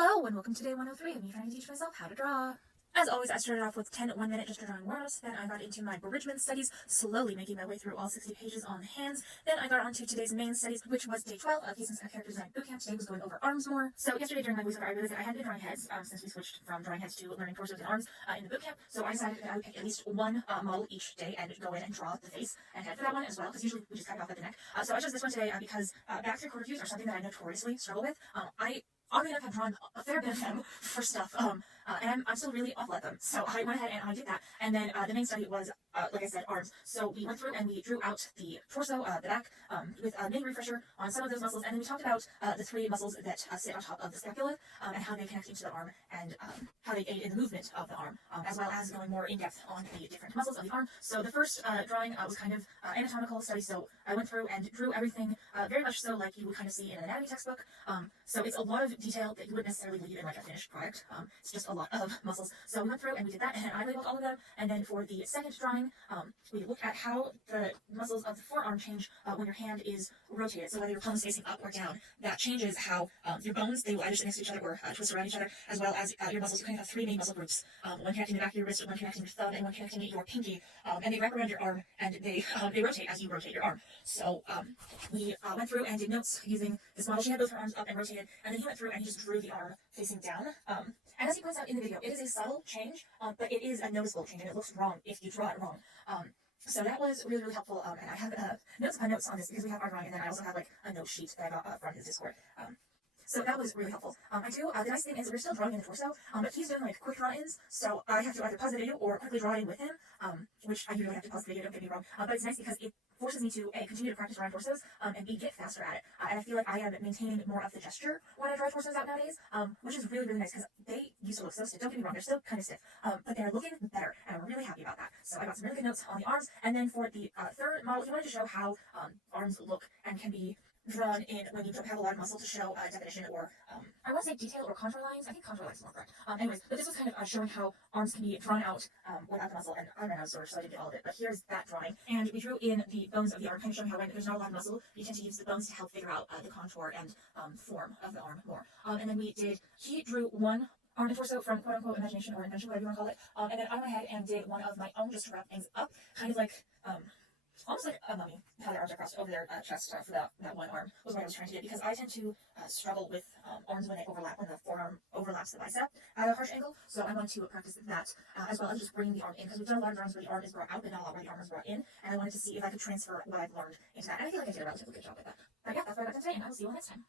Hello and welcome to day 103 of me trying to teach myself how to draw. As always, I started off with 10 1-minute just drawing words, then I got into my Bridgman studies, slowly making my way through all 60 pages on the hands, then I got onto today's main studies, which was day 12 of Casey's Character Design Bootcamp. Today was going over arms more. So yesterday during my voiceover, I realized that I hadn't been drawing heads, since we switched from drawing heads to learning torsos and arms in the bootcamp, so I decided that I would pick at least one model each day and go in and draw the face and head for that one as well, because usually we just cut it off at the neck. So I chose this one today because back three-quarter views are something that I notoriously struggle with. Oddly enough, I've drawn a fair bit of them for stuff, and I'm still really awful at them. So I went ahead and I did that. And then the main study was, like I said, arms. So we went through and we drew out the torso, the back, with a mini refresher on some of those muscles. And then we talked about the three muscles that sit on top of the scapula, and how they connect into the arm, and how they aid in the movement of the arm, as well as going more in depth on the different muscles of the arm. So the first drawing was kind of anatomical study. So I went through and drew everything very much so like you would kind of see in an anatomy textbook. So it's a lot of detail that you wouldn't necessarily leave in like a finished product. It's just a lot of muscles. So we went through and we did that, and I labeled all of them. And then for the second drawing, we looked at how the muscles of the forearm change when your hand is rotated. So whether your palm is facing up or down, that changes how your bones, they will either sit next to each other or twist around each other, as well as your muscles. You kind of have three main muscle groups, one connecting the back of your wrist, one connecting your thumb, and one connecting your pinky, and they wrap around your arm, and they rotate as you rotate your arm. So we went through and did notes using this model. She had both her arms up and rotated, and then he went through and he just drew the arm facing down. And as he points out in the video, it is a subtle change, but it is a noticeable change, and it looks wrong if you draw it wrong. So that was really, really helpful, and I have notes upon notes on this because we have our drawing, and then I also have like a note sheet that I got from his Discord. So that was really helpful. The nice thing is we're still drawing in the torso, but he's doing like quick draw-ins, so I have to either pause the video or quickly draw in with him, which I usually have to pause the video, don't get me wrong, but it's nice because it forces me to, A, continue to practice drawing torsos, and B, get faster at it. And I feel like I am maintaining more of the gesture when I draw torsos out nowadays, which is really, really nice, because they used to look so stiff. Don't get me wrong, they're still kind of stiff, but they're looking better, and I'm really happy about that. So I got some really good notes on the arms, and then for the third model, he wanted to show how arms look and can be drawn in when you don't have a lot of muscle to show definition, or I want to say detail or contour lines. I think contour lines is more correct. Anyways, but this was kind of showing how arms can be drawn out without the muscle, and I ran out of storage, so I didn't do all of it. But here's that drawing, and we drew in the bones of the arm, kind of showing how when there's not a lot of muscle, you tend to use the bones to help figure out the contour and form of the arm more. And then he drew one arm and torso from quote-unquote imagination or invention, whatever you want to call it. And then I went ahead and did one of my own just to wrap things up, kind of like almost like a mummy, how their arms are crossed over their chest for that one arm was what I was trying to get, because I tend to struggle with arms when they overlap, when the forearm overlaps the bicep at a harsh angle. So I wanted to practice that, as well as just bringing the arm in, because we've done a lot of drawings where the arm is brought out, but not a lot where the arm is brought in, and I wanted to see if I could transfer what I've learned into that, and I feel like I did a relatively good job with that. But yeah, that's what I got done today, and I will see you all next time.